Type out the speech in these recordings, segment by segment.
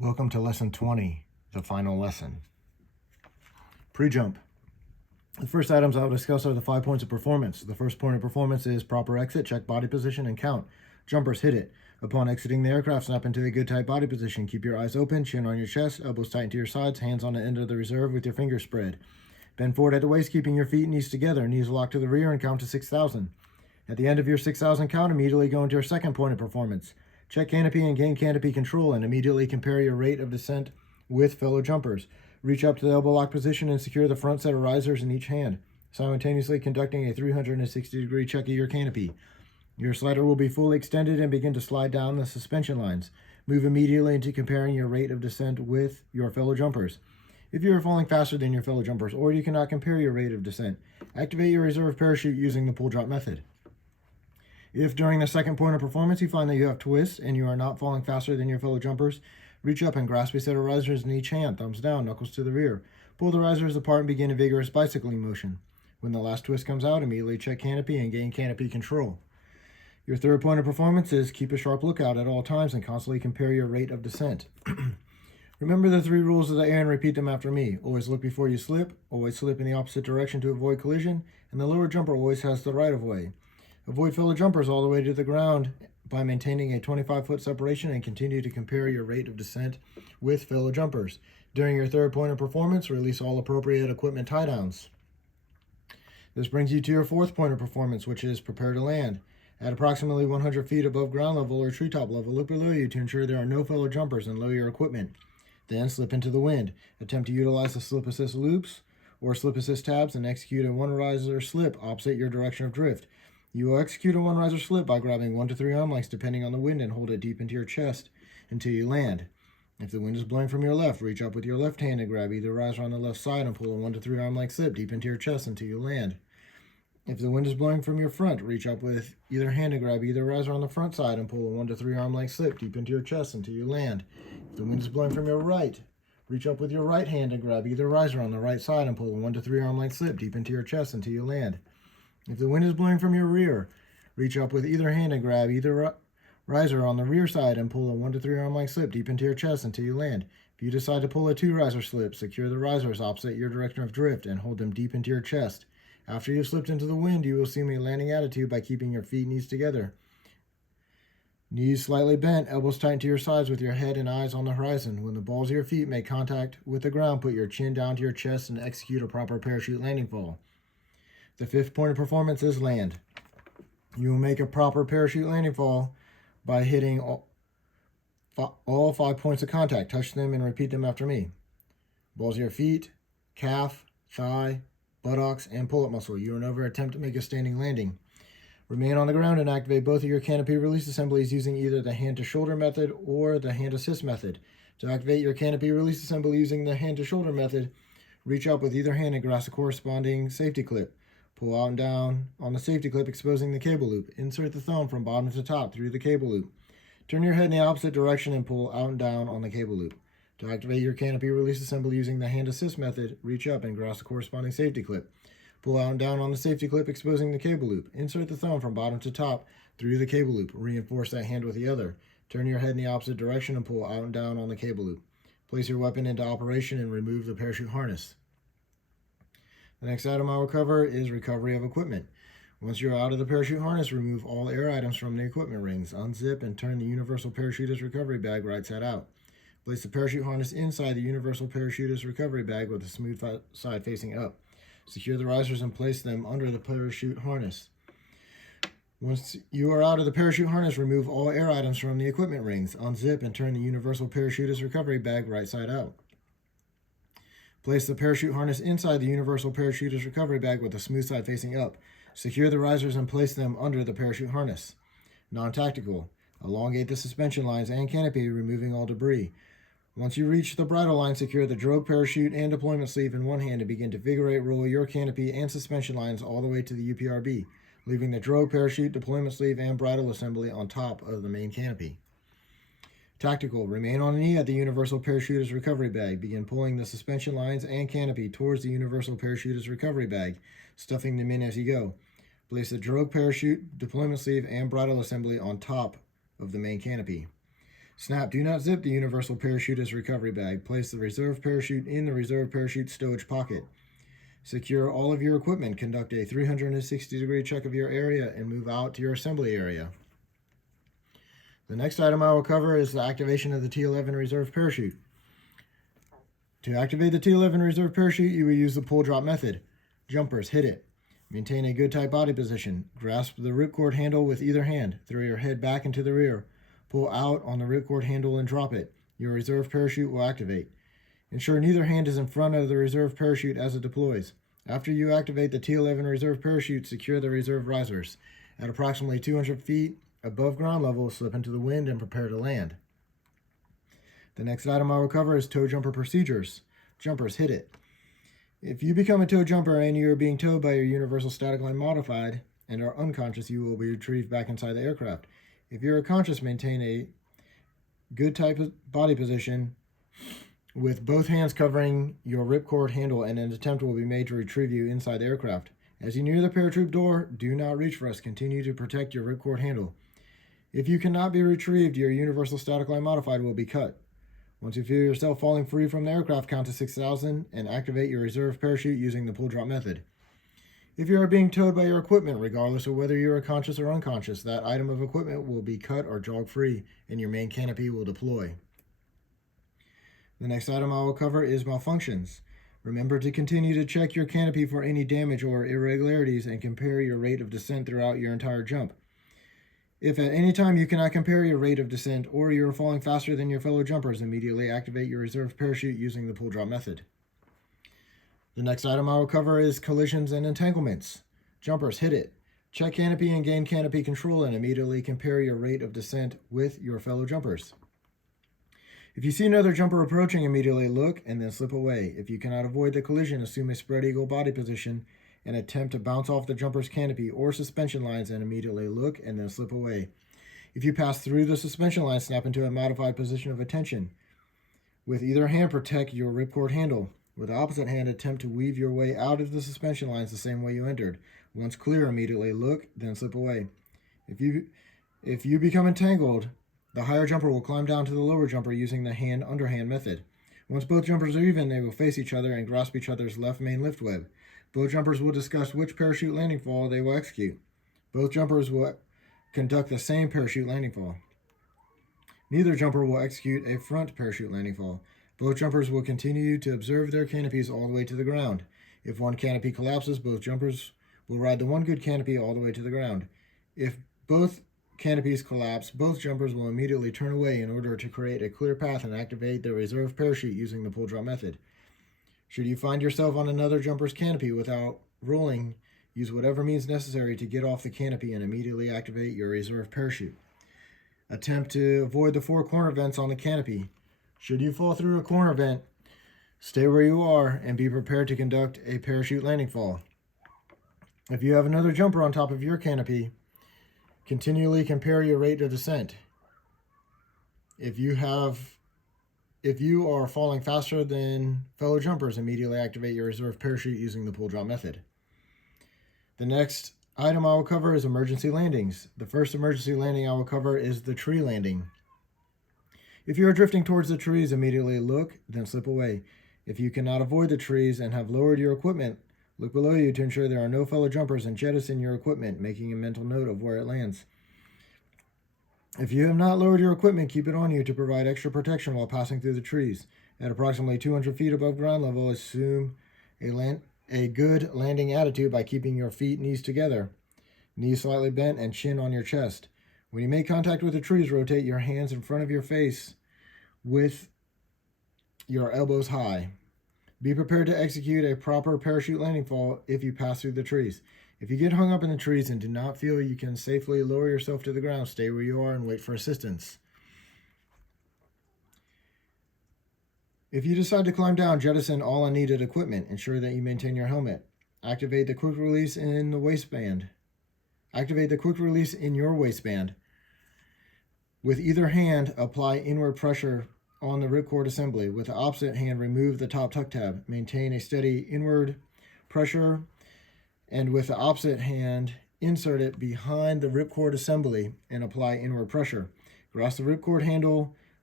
Welcome to Lesson 20, the final lesson. Pre-jump. The first items I'll discuss are the 5 points of performance. The first point of performance is proper exit, check body position, and count. Jumpers, hit it. Upon exiting the aircraft, snap into a good tight body position. Keep your eyes open, chin on your chest, elbows tight into your sides, hands on the end of the reserve with your fingers spread. Bend forward at the waist, keeping your feet and knees together, knees locked to the rear, and count to 6,000. At the end of your 6,000 count, immediately go into your second point of performance. Check canopy and gain canopy control, and immediately compare your rate of descent with fellow jumpers. Reach up to the elbow lock position and secure the front set of risers in each hand, simultaneously conducting a 360-degree check of your canopy. Your slider will be fully extended and begin to slide down the suspension lines. Move immediately into comparing your rate of descent with your fellow jumpers. If you are falling faster than your fellow jumpers or you cannot compare your rate of descent, activate your reserve parachute using the pull drop method. If during the second point of performance you find that you have twists and you are not falling faster than your fellow jumpers, reach up and grasp a set of risers in each hand, thumbs down, knuckles to the rear. Pull the risers apart and begin a vigorous bicycling motion. When the last twist comes out, immediately check canopy and gain canopy control. Your third point of performance is keep a sharp lookout at all times and constantly compare your rate of descent. Remember the 3 rules of the air and repeat them after me. Always look before you slip, always slip in the opposite direction to avoid collision, and the lower jumper always has the right of way. Avoid fellow jumpers all the way to the ground by maintaining a 25-foot separation and continue to compare your rate of descent with fellow jumpers. During your third point of performance, release all appropriate equipment tie-downs. This brings you to your fourth point of performance, which is prepare to land. At approximately 100 feet above ground level or treetop level, look below you to ensure there are no fellow jumpers and lower your equipment. Then slip into the wind. Attempt to utilize the slip assist loops or slip assist tabs and execute a one riser slip opposite your direction of drift. You will execute a one riser slip by grabbing 1 to 3 arm lengths depending on the wind and hold it deep into your chest until you land. If the wind is blowing from your left, reach up with your left hand and grab either riser on the left side and pull a 1 to 3 arm length slip deep into your chest until you land. If the wind is blowing from your front, reach up with either hand and grab either riser on the front side and pull a 1 to 3 arm length slip deep into your chest until you land. If the wind is blowing from your right, reach up with your right hand and grab either riser on the right side and pull a 1 to 3 arm length slip deep into your chest until you land. If the wind is blowing from your rear, reach up with either hand and grab either riser on the rear side and pull a 1 to 3 arm length slip deep into your chest until you land. If you decide to pull a 2 riser slip, secure the risers opposite your direction of drift and hold them deep into your chest. After you've slipped into the wind, you will assume a landing attitude by keeping your feet and knees together. Knees slightly bent, elbows tight to your sides with your head and eyes on the horizon. When the balls of your feet make contact with the ground, put your chin down to your chest and execute a proper parachute landing fall. The fifth point of performance is land. You will make a proper parachute landing fall by hitting all 5 points of contact. Touch them and repeat them after me. Balls of your feet, calf, thigh, buttocks, and pull-up muscle. You will never attempt to make a standing landing. Remain on the ground and activate both of your canopy release assemblies using either the hand-to-shoulder method or the hand-assist method. To activate your canopy release assembly using the hand-to-shoulder method, reach up with either hand and grasp the corresponding safety clip. Pull out and down on the safety clip, exposing the cable loop. Insert the thumb from bottom to top through the cable loop. Turn your head in the opposite direction and pull out and down on the cable loop. To activate your canopy release assembly using the hand assist method, reach up and grasp the corresponding safety clip. Pull out and down on the safety clip, exposing the cable loop. Insert the thumb from bottom to top through the cable loop. Reinforce that hand with the other. Turn your head in the opposite direction and pull out and down on the cable loop. Place your weapon into operation and remove the parachute harness. The next item I will cover is recovery of equipment. Once you're out of the parachute harness, remove all air items from the equipment rings. Unzip and turn the universal parachutist recovery bag right side out. Place the parachute harness inside the universal parachutist recovery bag with the smooth side facing up. Secure the risers and place them under the parachute harness. Once you are out of the parachute harness, remove all air items from the equipment rings. Unzip and turn the universal parachutist recovery bag right side out. Place the parachute harness inside the universal parachutist recovery bag with the smooth side facing up. Secure the risers and place them under the parachute harness. Non-tactical. Elongate the suspension lines and canopy, removing all debris. Once you reach the bridle line, secure the drogue parachute and deployment sleeve in one hand and begin to figure 8 roll your canopy and suspension lines all the way to the UPRB, leaving the drogue parachute, deployment sleeve, and bridle assembly on top of the main canopy. Tactical. Remain on a knee at the universal parachutist recovery bag. Begin pulling the suspension lines and canopy towards the universal parachutist recovery bag, stuffing them in as you go. Place the drogue parachute, deployment sleeve, and bridle assembly on top of the main canopy. Snap, do not zip the universal parachutist recovery bag. Place the reserve parachute in the reserve parachute stowage pocket. Secure all of your equipment. Conduct a 360-degree check of your area and move out to your assembly area. The next item I will cover is the activation of the T11 reserve parachute. To activate the T11 reserve parachute, you will use the pull drop method. Jumpers, hit it. Maintain a good tight body position. Grasp the ripcord handle with either hand. Throw your head back into the rear. Pull out on the ripcord handle and drop it. Your reserve parachute will activate. Ensure neither hand is in front of the reserve parachute as it deploys. After you activate the T11 reserve parachute, secure the reserve risers. At approximately 200 feet above ground level, slip into the wind and prepare to land. The next item I will cover is tow jumper procedures. Jumpers, hit it. If you become a tow jumper and you are being towed by your universal static line modified and are unconscious, you will be retrieved back inside the aircraft. If you are conscious, maintain a good tight body position with both hands covering your ripcord handle, and an attempt will be made to retrieve you inside the aircraft. As you near the paratroop door, do not reach for us. Continue to protect your ripcord handle. If you cannot be retrieved, your universal static line modified will be cut. Once you feel yourself falling free from the aircraft, count to 6,000 and activate your reserve parachute using the pull drop method. If you are being towed by your equipment, regardless of whether you are conscious or unconscious, that item of equipment will be cut or jog free, and your main canopy will deploy. The next item I will cover is malfunctions. Remember to continue to check your canopy for any damage or irregularities and compare your rate of descent throughout your entire jump. If at any time you cannot compare your rate of descent or you are falling faster than your fellow jumpers, immediately activate your reserve parachute using the pull drop method. The next item I will cover is collisions and entanglements. Jumpers, hit it. Check canopy and gain canopy control and immediately compare your rate of descent with your fellow jumpers. If you see another jumper approaching, immediately look and then slip away. If you cannot avoid the collision, assume a spread eagle body position and attempt to bounce off the jumper's canopy or suspension lines and immediately look and then slip away. If you pass through the suspension line, snap into a modified position of attention. With either hand, protect your ripcord handle. With the opposite hand, attempt to weave your way out of the suspension lines the same way you entered. Once clear, immediately look, then slip away. If you become entangled, the higher jumper will climb down to the lower jumper using the hand-underhand method. Once both jumpers are even, they will face each other and grasp each other's left main lift web. Both jumpers will discuss which parachute landing fall they will execute. Both jumpers will conduct the same parachute landing fall. Neither jumper will execute a front parachute landing fall. Both jumpers will continue to observe their canopies all the way to the ground. If one canopy collapses, both jumpers will ride the one good canopy all the way to the ground. If both canopies collapse, both jumpers will immediately turn away in order to create a clear path and activate their reserve parachute using the pull drop method. Should you find yourself on another jumper's canopy without rolling, use whatever means necessary to get off the canopy and immediately activate your reserve parachute. Attempt to avoid the 4 corner vents on the canopy. Should you fall through a corner vent, stay where you are and be prepared to conduct a parachute landing fall. If you have another jumper on top of your canopy, continually compare your rate of descent. If you are falling faster than fellow jumpers, immediately activate your reserve parachute using the pull drop method. The next item I will cover is emergency landings. The first emergency landing I will cover is the tree landing. If you are drifting towards the trees, immediately look, then slip away. If you cannot avoid the trees and have lowered your equipment, look below you to ensure there are no fellow jumpers and jettison your equipment, making a mental note of where it lands. If you have not lowered your equipment, keep it on you to provide extra protection while passing through the trees. At approximately 200 feet above ground level, assume a good landing attitude by keeping your feet, knees together, knees slightly bent, and chin on your chest. When you make contact with the trees, rotate your hands in front of your face with your elbows high. Be prepared to execute a proper parachute landing fall if you pass through the trees. If you get hung up in the trees and do not feel you can safely lower yourself to the ground, stay where you are and wait for assistance. If you decide to climb down, jettison all unneeded equipment. Ensure that you maintain your helmet. Activate the quick release in the waistband. Activate the quick release in your waistband. With either hand, apply inward pressure on the ripcord assembly. With the opposite hand, remove the top tuck tab. Maintain a steady inward pressure, and with the opposite hand, insert it behind the ripcord assembly and apply inward pressure. Grasp the ripcord handle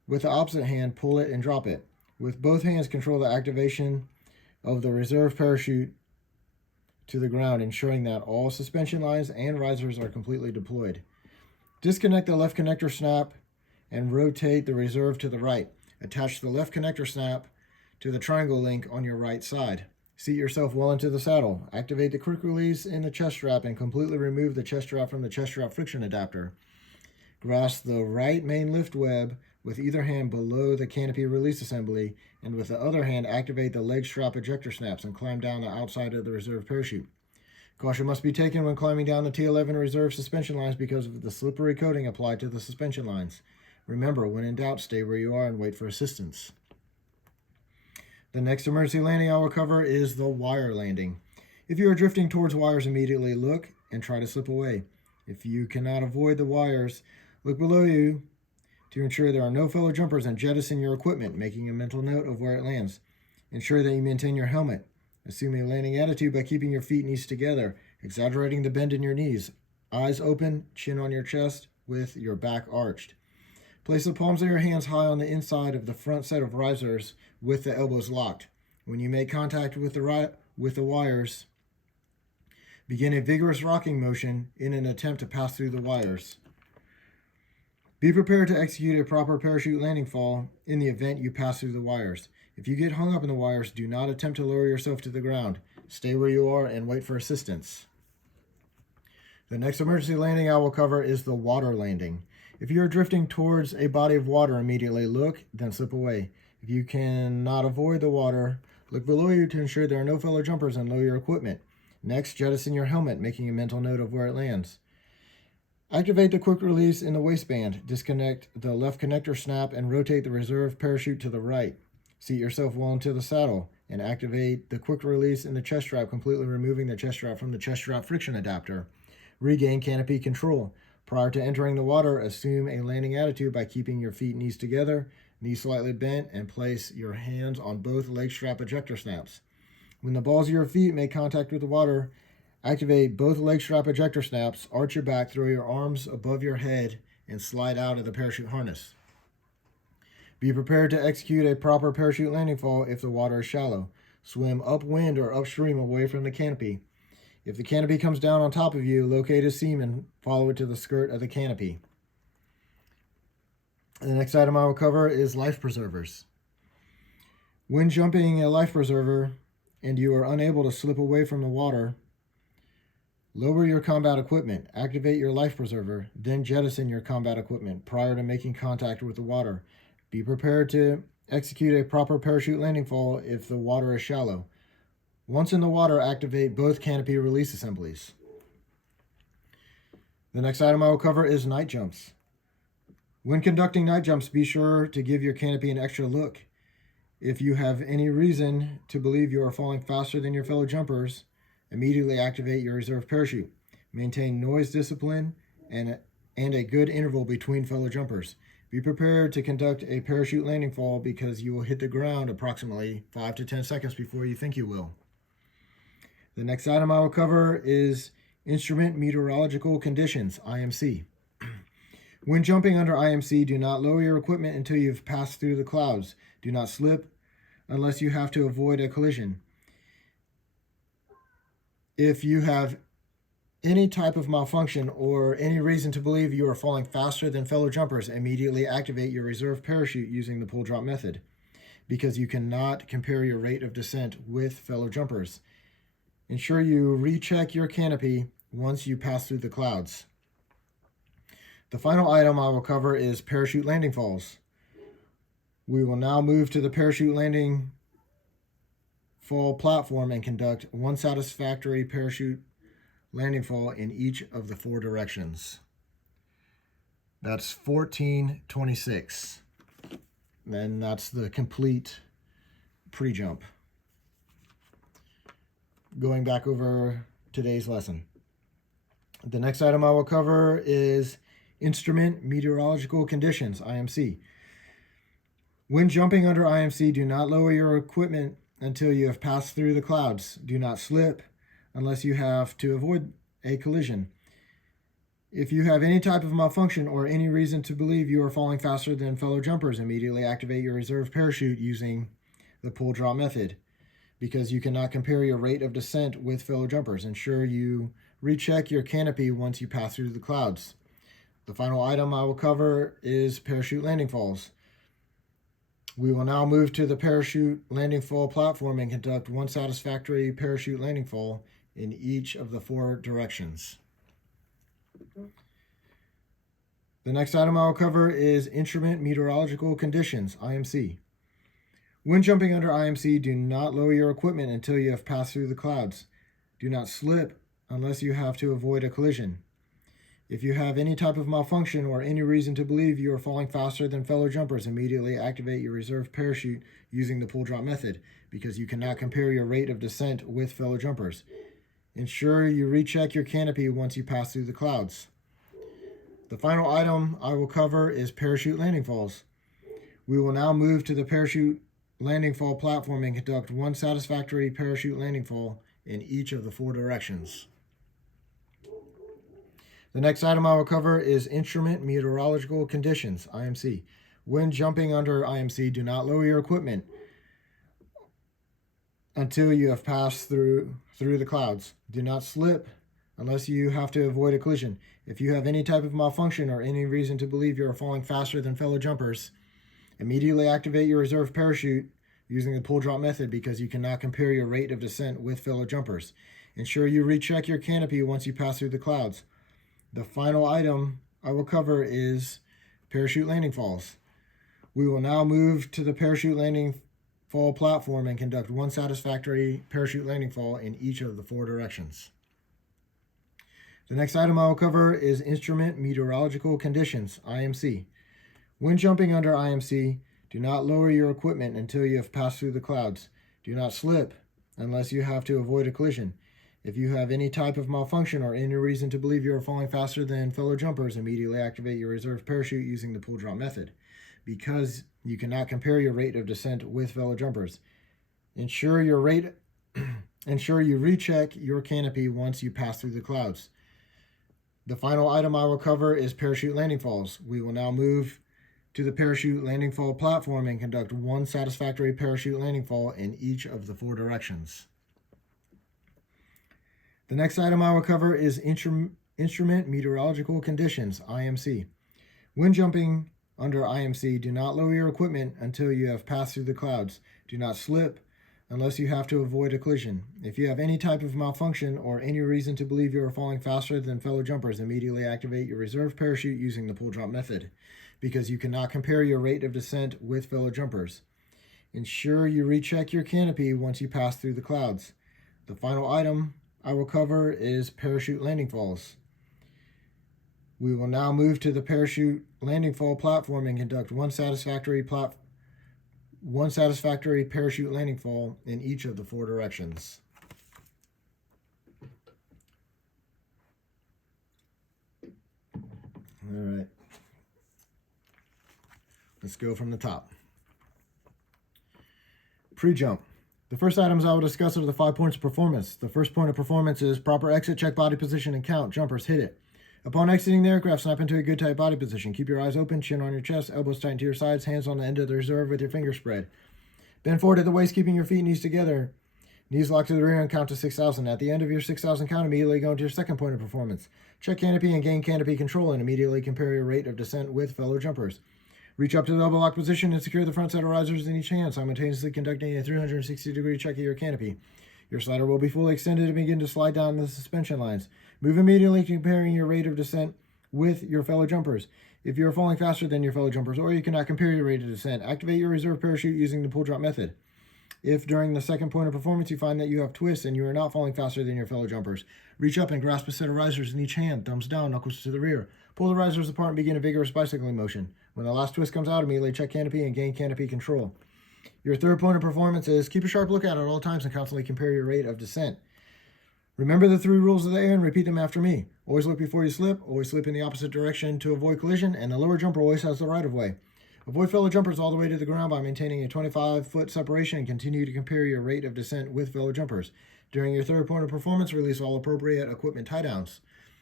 With the opposite hand, pull it and drop it. With both hands, control the activation of the reserve parachute to the ground, ensuring that all suspension lines and risers are completely deployed. Disconnect the left connector snap and rotate the reserve to the right. Attach the left connector snap to the triangle link on your right side. Seat yourself well into the saddle. Activate the quick release in the chest strap and completely remove the chest strap from the chest strap friction adapter. Grasp the right main lift web with either hand below the canopy release assembly, and with the other hand activate the leg strap ejector snaps and climb down the outside of the reserve parachute. Caution must be taken when climbing down the T11 reserve suspension lines because of the slippery coating applied to the suspension lines. Remember, when in doubt, stay where you are and wait for assistance. The next emergency landing I will cover is the wire landing. If you are drifting towards wires, immediately look and try to slip away. If you cannot avoid the wires, look below you to ensure there are no fellow jumpers and jettison your equipment, making a mental note of where it lands. Ensure that you maintain your helmet. Assume a landing attitude by keeping your feet and knees together, exaggerating the bend in your knees. Eyes open, chin on your chest, with your back arched. Place the palms of your hands high on the inside of the front set of risers with the elbows locked. When you make contact with the wires, begin a vigorous rocking motion in an attempt to pass through the wires. Be prepared to execute a proper parachute landing fall in the event you pass through the wires. If you get hung up in the wires, do not attempt to lower yourself to the ground. Stay where you are and wait for assistance. The next emergency landing I will cover is the water landing. If you are drifting towards a body of water, immediately look, then slip away. If you cannot avoid the water, look below you to ensure there are no fellow jumpers and lower your equipment. Next, jettison your helmet, making a mental note of where it lands. Activate the quick release in the waistband. Disconnect the left connector snap and rotate the reserve parachute to the right. Seat yourself well into the saddle and activate the quick release in the chest strap, completely removing the chest strap from the chest strap friction adapter. Regain canopy control. Prior to entering the water, assume a landing attitude by keeping your feet and knees together, knees slightly bent, and place your hands on both leg strap ejector snaps. When the balls of your feet make contact with the water, activate both leg strap ejector snaps, arch your back, throw your arms above your head, and slide out of the parachute harness. Be prepared to execute a proper parachute landing fall if the water is shallow. Swim upwind or upstream away from the canopy. If the canopy comes down on top of you, locate a seam and follow it to the skirt of the canopy. The next item I will cover is life preservers. When jumping a life preserver and you are unable to slip away from the water, lower your combat equipment, activate your life preserver, then jettison your combat equipment prior to making contact with the water. Be prepared to execute a proper parachute landing fall if the water is shallow. Once in the water, activate both canopy release assemblies. The next item I will cover is night jumps. When conducting night jumps, be sure to give your canopy an extra look. If you have any reason to believe you are falling faster than your fellow jumpers, immediately activate your reserve parachute. Maintain noise discipline and a good interval between fellow jumpers. Be prepared to conduct a parachute landing fall because you will hit the ground approximately 5 to 10 seconds before you think you will. The next item I will cover is Instrument Meteorological Conditions, IMC. When jumping under IMC, do not lower your equipment until you've passed through the clouds. Do not slip unless you have to avoid a collision. If you have any type of malfunction or any reason to believe you are falling faster than fellow jumpers, immediately activate your reserve parachute using the pull drop method, because you cannot compare your rate of descent with fellow jumpers. Ensure you recheck your canopy once you pass through the clouds. The final item I will cover is parachute landing falls. We will now move to the parachute landing fall platform and conduct one satisfactory parachute landing fall in each of the 4 directions. That's 14:26. Then that's the complete pre-jump. Going back over today's lesson. The next item I will cover is Instrument Meteorological Conditions, IMC. When jumping under IMC, do not lower your equipment until you have passed through the clouds. Do not slip unless you have to avoid a collision. If you have any type of malfunction or any reason to believe you are falling faster than fellow jumpers, immediately activate your reserve parachute using the pull drop method, because you cannot compare your rate of descent with fellow jumpers. Ensure you recheck your canopy once you pass through the clouds. The final item I will cover is parachute landing falls. We will now move to the parachute landing fall platform and conduct one satisfactory parachute landing fall in each of the 4 directions. The next item I will cover is instrument meteorological conditions, IMC. When jumping under IMC, do not lower your equipment until you have passed through the clouds. Do not slip unless you have to avoid a collision. If you have any type of malfunction or any reason to believe you are falling faster than fellow jumpers, immediately activate your reserve parachute using the pull drop method, because you cannot compare your rate of descent with fellow jumpers. Ensure you recheck your canopy once you pass through the clouds. The final item I will cover is parachute landing falls. We will now move to the parachute landing fall platform and conduct one satisfactory parachute landing fall in each of the 4 directions. The next item I will cover is instrument meteorological conditions, IMC. When jumping under IMC, do not lower your equipment until you have passed through the clouds. Do not slip unless you have to avoid a collision. If you have any type of malfunction or any reason to believe you are falling faster than fellow jumpers, immediately activate your reserve parachute using the pull drop method, because you cannot compare your rate of descent with fellow jumpers. Ensure you recheck your canopy once you pass through the clouds. The final item I will cover is parachute landing falls. We will now move to the parachute landing fall platform and conduct one satisfactory parachute landing fall in each of the 4 directions. The next item I will cover is instrument meteorological conditions, IMC. When jumping under IMC, do not lower your equipment until you have passed through the clouds. Do not slip unless you have to avoid a collision. If you have any type of malfunction or any reason to believe you are falling faster than fellow jumpers, immediately activate your reserve parachute using the pull drop method, because you cannot compare your rate of descent with fellow jumpers. Ensure you recheck your canopy once you pass through the clouds. The final item I will cover is parachute landing falls. We will now move to the parachute landing fall platform and conduct one satisfactory parachute landing fall in each of the 4 directions. The next item I will cover is instrument meteorological conditions, IMC. When jumping under IMC, do not lower your equipment until you have passed through the clouds. Do not slip unless you have to avoid a collision. If you have any type of malfunction or any reason to believe you are falling faster than fellow jumpers, immediately activate your reserve parachute using the pull drop method, because you cannot compare your rate of descent with fellow jumpers. Ensure you recheck your canopy once you pass through the clouds. The final item I will cover is parachute landing falls. We will now move to the parachute landing fall platform and conduct one satisfactory parachute landing fall in each of the 4 directions. All right. Let's go from the top. Pre-jump. The first items I will discuss are the 5 points of performance. The first point of performance is proper exit, check body position, and count. Jumpers, hit it. Upon exiting the aircraft, snap into a good tight body position. Keep your eyes open, chin on your chest, elbows tight to your sides, hands on the end of the reserve with your fingers spread. Bend forward at the waist, keeping your feet and knees together. Knees locked to the rear and count to 6,000. At the end of your 6,000 count, immediately go into your second point of performance. Check canopy and gain canopy control, and immediately compare your rate of descent with fellow jumpers. Reach up to the elbow lock position and secure the front set of risers in each hand, simultaneously conducting a 360-degree check of your canopy. Your slider will be fully extended and begin to slide down the suspension lines. Move immediately, comparing your rate of descent with your fellow jumpers. If you are falling faster than your fellow jumpers, or you cannot compare your rate of descent, activate your reserve parachute using the pull drop method. If during the second point of performance you find that you have twists and you are not falling faster than your fellow jumpers, reach up and grasp a set of risers in each hand, thumbs down, knuckles to the rear. Pull the risers apart and begin a vigorous bicycling motion. When the last twist comes out, immediately check canopy and gain canopy control. Your third point of performance is keep a sharp lookout at all times and constantly compare your rate of descent. Remember the 3 rules of the air and repeat them after me. Always look before you slip, always slip in the opposite direction to avoid collision, and the lower jumper always has the right of way. Avoid fellow jumpers all the way to the ground by maintaining a 25-foot separation and continue to compare your rate of descent with fellow jumpers. During your third point of performance, release all appropriate equipment tie-downs.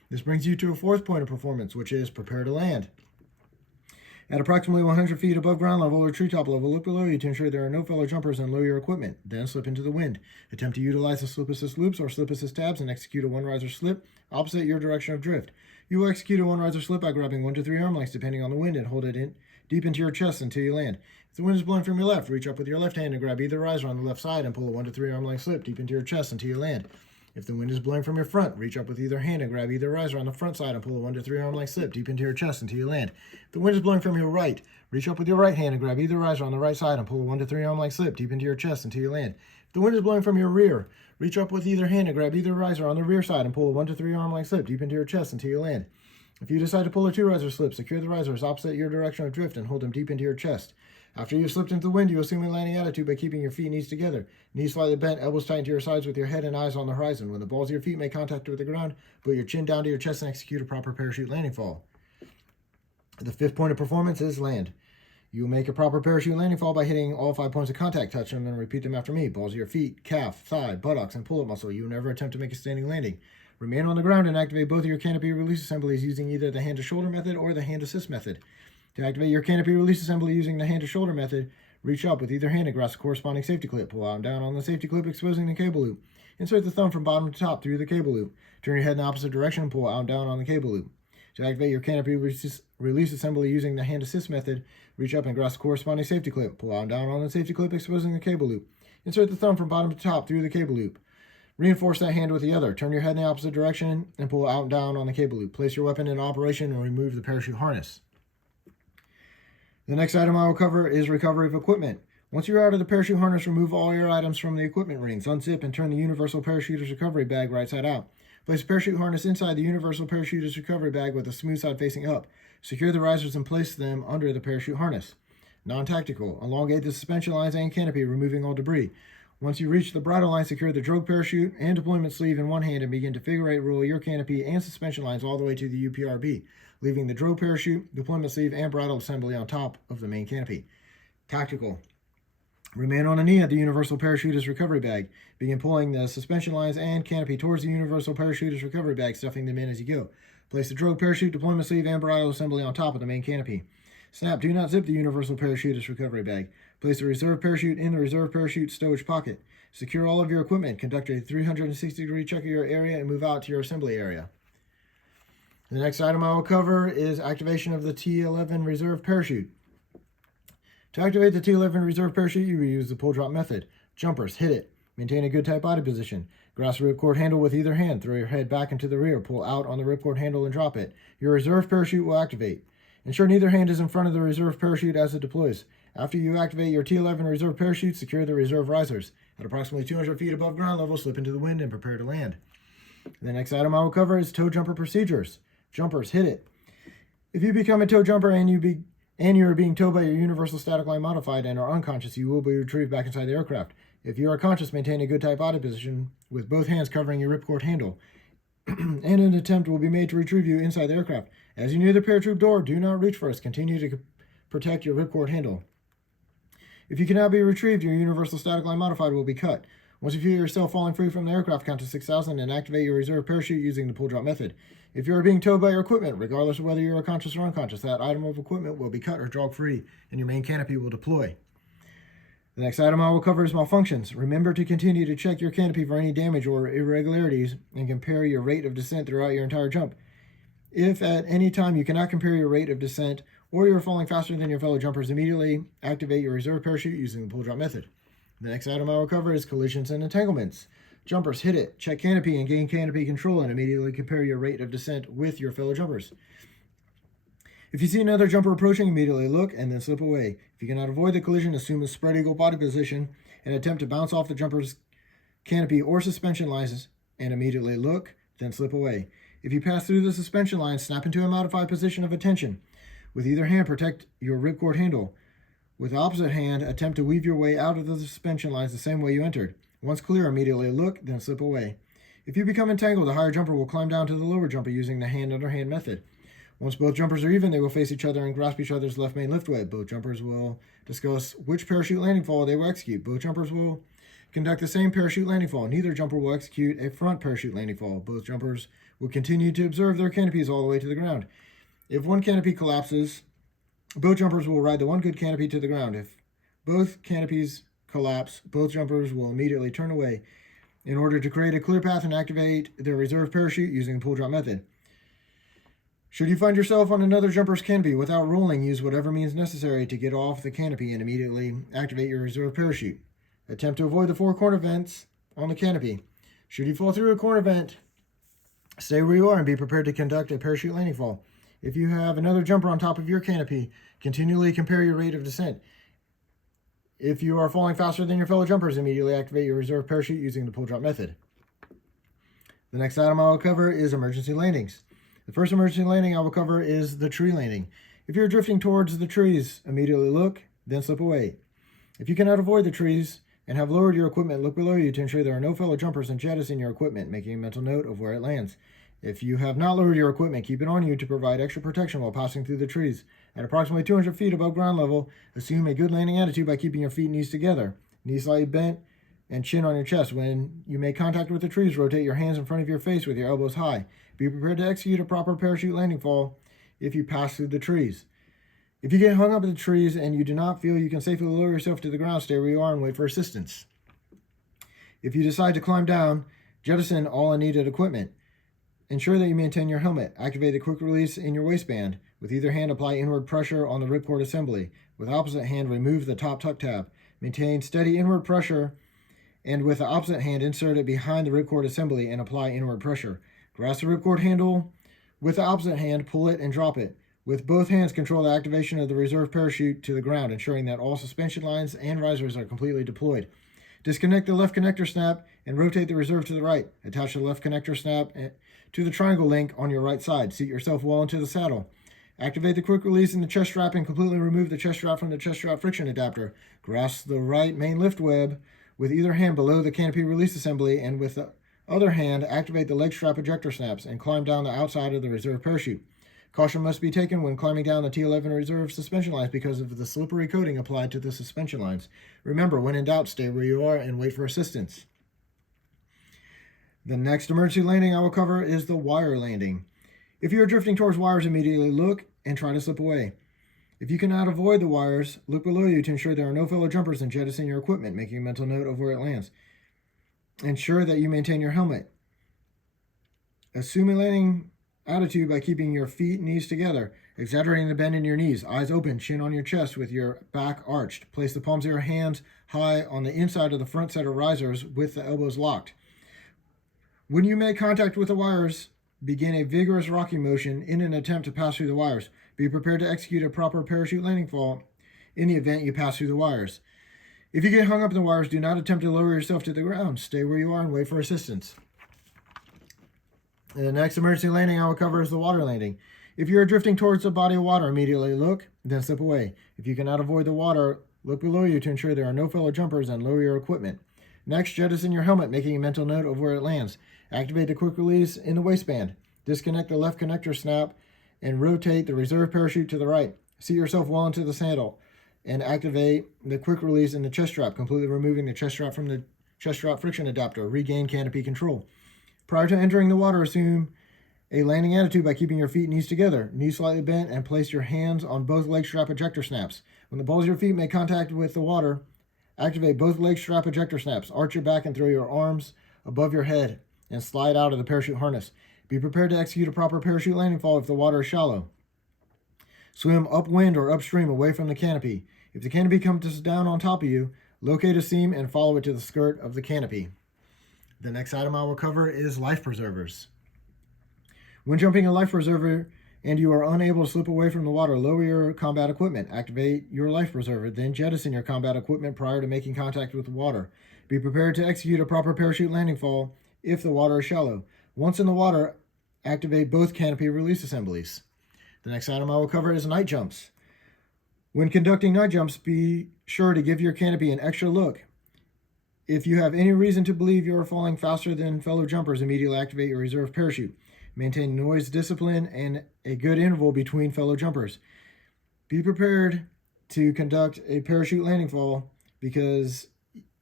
This brings you to a fourth point of performance, which is prepare to land. At approximately 100 feet above ground level or treetop level, look below you to ensure there are no fellow jumpers and lower your equipment. Then slip into the wind. Attempt to utilize the slip assist loops or slip assist tabs and execute a one-riser slip opposite your direction of drift. You will execute a one-riser slip by grabbing 1 to 3 arm lengths depending on the wind and hold it in deep into your chest until you land. If the wind is blowing from your left, reach up with your left hand and grab either riser on the left side and pull a 1 to 3 arm length slip deep into your chest until you land. If the wind is blowing from your front, reach up with either hand and grab either riser on the front side and pull a 1 to 3 arm length slip deep into your chest until you land. If the wind is blowing from your right, reach up with your right hand and grab either riser on the right side and pull a 1 to 3 arm length slip deep into your chest until you land. If the wind is blowing from your rear, reach up with either hand and grab either riser on the rear side and pull a 1 to 3 arm length slip deep into your chest until you land. If you decide to pull a 2-riser slip, secure the risers opposite your direction of drift and hold them deep into your chest. After you've slipped into the wind, you assume a landing attitude by keeping your feet knees together. Knees slightly bent, elbows tight to your sides with your head and eyes on the horizon. When the balls of your feet make contact with the ground, put your chin down to your chest and execute a proper parachute landing fall. The fifth point of performance is land. You will make a proper parachute landing fall by hitting all 5 points of contact. Touch them and repeat them after me. Balls of your feet, calf, thigh, buttocks, and pull-up muscle. You will never attempt to make a standing landing. Remain on the ground and activate both of your canopy release assemblies using either the hand-to-shoulder method or the hand-assist method. To activate your canopy release assembly using the hand-to-shoulder method, reach up with either hand and grasp the corresponding safety clip. Pull out and down on the safety clip, exposing the cable loop. Insert the thumb from bottom to top through the cable loop. Turn your head in the opposite direction and pull out and down on the cable loop. To activate your canopy release assembly using the hand-assist method, reach up and grasp the corresponding safety clip. Pull out and down on the safety clip, exposing the cable loop. Insert the thumb from bottom to top through the cable loop. Reinforce that hand with the other. Turn your head in the opposite direction and pull out and down on the cable loop. Place your weapon in operation and remove the parachute harness. The next item I will cover is recovery of equipment. Once you're out of the parachute harness, remove all your items from the equipment rings. Unzip and turn the universal parachutist recovery bag right side out. Place the parachute harness inside the universal parachutist recovery bag with the smooth side facing up. Secure the risers and place them under the parachute harness. Non-tactical. Elongate the suspension lines and canopy, removing all debris. Once you reach the bridle line, secure the drogue parachute and deployment sleeve in one hand and begin to figure eight roll your canopy and suspension lines all the way to the UPRB, leaving the drogue parachute, deployment sleeve, and bridle assembly on top of the main canopy. Tactical. Remain on a knee at the universal parachutist recovery bag. Begin pulling the suspension lines and canopy towards the universal parachutist recovery bag, stuffing them in as you go. Place the drogue parachute, deployment sleeve, and bridle assembly on top of the main canopy. Snap, do not zip the universal parachutist recovery bag. Place the reserve parachute in the reserve parachute stowage pocket. Secure all of your equipment. Conduct a 360-degree check of your area and move out to your assembly area. The next item I will cover is activation of the T11 reserve parachute. To activate the T11 reserve parachute, you will use the pull drop method. Jumpers, hit it. Maintain a good tight body position. Grasp the ripcord handle with either hand. Throw your head back into the rear. Pull out on the ripcord handle and drop it. Your reserve parachute will activate. Ensure neither hand is in front of the reserve parachute as it deploys. After you activate your T11 reserve parachute, secure the reserve risers. At approximately 200 feet above ground level, slip into the wind and prepare to land. The next item I will cover is toe jumper procedures. Jumpers, hit it. If you become a toe jumper and you are being towed by your universal static line modified and are unconscious, you will be retrieved back inside the aircraft. If you are conscious, maintain a good tight body position with both hands covering your ripcord handle, and an attempt will be made to retrieve you inside the aircraft. As you near the paratroop door, do not reach for us. Continue to protect your ripcord handle. If you cannot be retrieved, your universal static line modified will be cut. Once you feel yourself falling free from the aircraft, count to 6,000 and activate your reserve parachute using the pull drop method. If you are being towed by your equipment, regardless of whether you are conscious or unconscious, that item of equipment will be cut or drop free, and your main canopy will deploy. The next item I will cover is malfunctions. Remember to continue to check your canopy for any damage or irregularities and compare your rate of descent throughout your entire jump. If at any time you cannot compare your rate of descent or you are falling faster than your fellow jumpers, immediately activate your reserve parachute using the pull drop method. The next item I will cover is collisions and entanglements. Jumpers, hit it. Check canopy and gain canopy control and immediately compare your rate of descent with your fellow jumpers. If you see another jumper approaching, immediately look and then slip away. If you cannot avoid the collision, assume a spread eagle body position and attempt to bounce off the jumper's canopy or suspension lines and immediately look, then slip away. If you pass through the suspension line, snap into a modified position of attention. With either hand, protect your ripcord handle. With the opposite hand, attempt to weave your way out of the suspension lines the same way you entered. Once clear, immediately look, then slip away. If you become entangled, the higher jumper will climb down to the lower jumper using the hand-under-hand method. Once both jumpers are even, they will face each other and grasp each other's left main lift wedge. Both jumpers will discuss which parachute landing fall they will execute. Both jumpers will conduct the same parachute landing fall. Neither jumper will execute a front parachute landing fall. Both jumpers will continue to observe their canopies all the way to the ground. If one canopy collapses, both jumpers will ride the one good canopy to the ground. If both canopies collapse, both jumpers will immediately turn away in order to create a clear path and activate their reserve parachute using the pull drop method. Should you find yourself on another jumper's canopy without rolling, use whatever means necessary to get off the canopy and immediately activate your reserve parachute. Attempt to avoid the 4 corner vents on the canopy. Should you fall through a corner vent, stay where you are and be prepared to conduct a parachute landing fall. If you have another jumper on top of your canopy, continually compare your rate of descent. If you are falling faster than your fellow jumpers, immediately activate your reserve parachute using the pull drop method. The next item I will cover is emergency landings. The first emergency landing I will cover is the tree landing. If you're drifting towards the trees, immediately look, then slip away. If you cannot avoid the trees and have lowered your equipment, look below you to ensure there are no fellow jumpers and jettison your equipment, making a mental note of where it lands. If you have not lowered your equipment, keep it on you to provide extra protection while passing through the trees. At approximately 200 feet above ground level, assume a good landing attitude by keeping your feet and knees together, knees slightly bent, and chin on your chest. When you make contact with the trees, rotate your hands in front of your face with your elbows high. Be prepared to execute a proper parachute landing fall if you pass through the trees. If you get hung up in the trees and you do not feel you can safely lower yourself to the ground, stay where you are and wait for assistance. If you decide to climb down, jettison all unneeded equipment. Ensure that you maintain your helmet. Activate the quick release in your waistband. With either hand, apply inward pressure on the ripcord assembly. With opposite hand, remove the top tuck tab. Maintain steady inward pressure, and with the opposite hand, insert it behind the ripcord assembly and apply inward pressure. Grasp the ripcord handle with the opposite hand, pull it and drop it. With both hands, control the activation of the reserve parachute to the ground, ensuring that all suspension lines and risers are completely deployed. Disconnect the left connector snap and rotate the reserve to the right. Attach the left connector snap to the triangle link on your right side. Seat yourself well into the saddle. Activate the quick release in the chest strap and completely remove the chest strap from the chest strap friction adapter. Grasp the right main lift web with either hand below the canopy release assembly, and with the other hand, activate the leg strap ejector snaps and climb down the outside of the reserve parachute. Caution must be taken when climbing down the T11 reserve suspension lines because of the slippery coating applied to the suspension lines. Remember, when in doubt, stay where you are and wait for assistance. The next emergency landing I will cover is the wire landing. If you are drifting towards wires, immediately look and try to slip away. If you cannot avoid the wires, look below you to ensure there are no fellow jumpers and jettison your equipment, making a mental note of where it lands. Ensure that you maintain your helmet. Assume a landing attitude by keeping your feet and knees together, exaggerating the bend in your knees, eyes open, chin on your chest with your back arched. Place the palms of your hands high on the inside of the front set of risers with the elbows locked. When you make contact with the wires, begin a vigorous rocking motion in an attempt to pass through the wires. Be prepared to execute a proper parachute landing fall in the event you pass through the wires. If you get hung up in the wires, do not attempt to lower yourself to the ground. Stay where you are and wait for assistance. The next emergency landing I will cover is the water landing. If you are drifting towards a body of water, immediately look, then slip away. If you cannot avoid the water, look below you to ensure there are no fellow jumpers and lower your equipment. Next, jettison your helmet, making a mental note of where it lands. Activate the quick release in the waistband. Disconnect the left connector snap and rotate the reserve parachute to the right. Seat yourself well into the saddle and activate the quick release in the chest strap, completely removing the chest strap from the chest strap friction adapter. Regain canopy control. Prior to entering the water, assume a landing attitude by keeping your feet and knees together, knees slightly bent, and place your hands on both leg strap ejector snaps. When the balls of your feet make contact with the water, activate both leg strap ejector snaps. Arch your back and throw your arms above your head and slide out of the parachute harness. Be prepared to execute a proper parachute landing fall if the water is shallow. Swim upwind or upstream away from the canopy. If the canopy comes down on top of you, locate a seam and follow it to the skirt of the canopy. The next item I will cover is life preservers. When jumping a life preserver and you are unable to slip away from the water, lower your combat equipment. Activate your life preserver, then jettison your combat equipment prior to making contact with the water. Be prepared to execute a proper parachute landing fall if the water is shallow. Once in the water, activate both canopy release assemblies. The next item I will cover is night jumps. When conducting night jumps, be sure to give your canopy an extra look. If you have any reason to believe you are falling faster than fellow jumpers, immediately activate your reserve parachute. Maintain noise discipline and a good interval between fellow jumpers. Be prepared to conduct a parachute landing fall because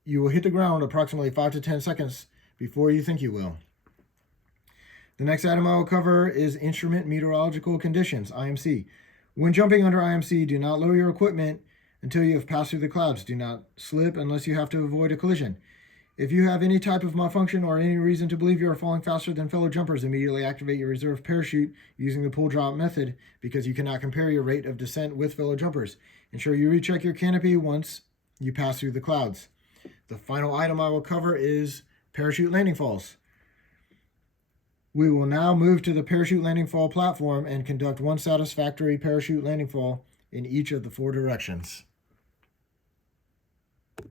you will hit the ground approximately 5 to 10 seconds before you think you will. The next item I will cover is instrument meteorological conditions, IMC. When jumping under IMC, do not lower your equipment until you have passed through the clouds. Do not slip unless you have to avoid a collision. If you have any type of malfunction or any reason to believe you are falling faster than fellow jumpers, immediately activate your reserve parachute using the pull drop method, because you cannot compare your rate of descent with fellow jumpers. Ensure you recheck your canopy once you pass through the clouds. The final item I will cover is parachute landing falls. We will now move to the parachute landing fall platform and conduct one satisfactory parachute landing fall in each of the 4 directions.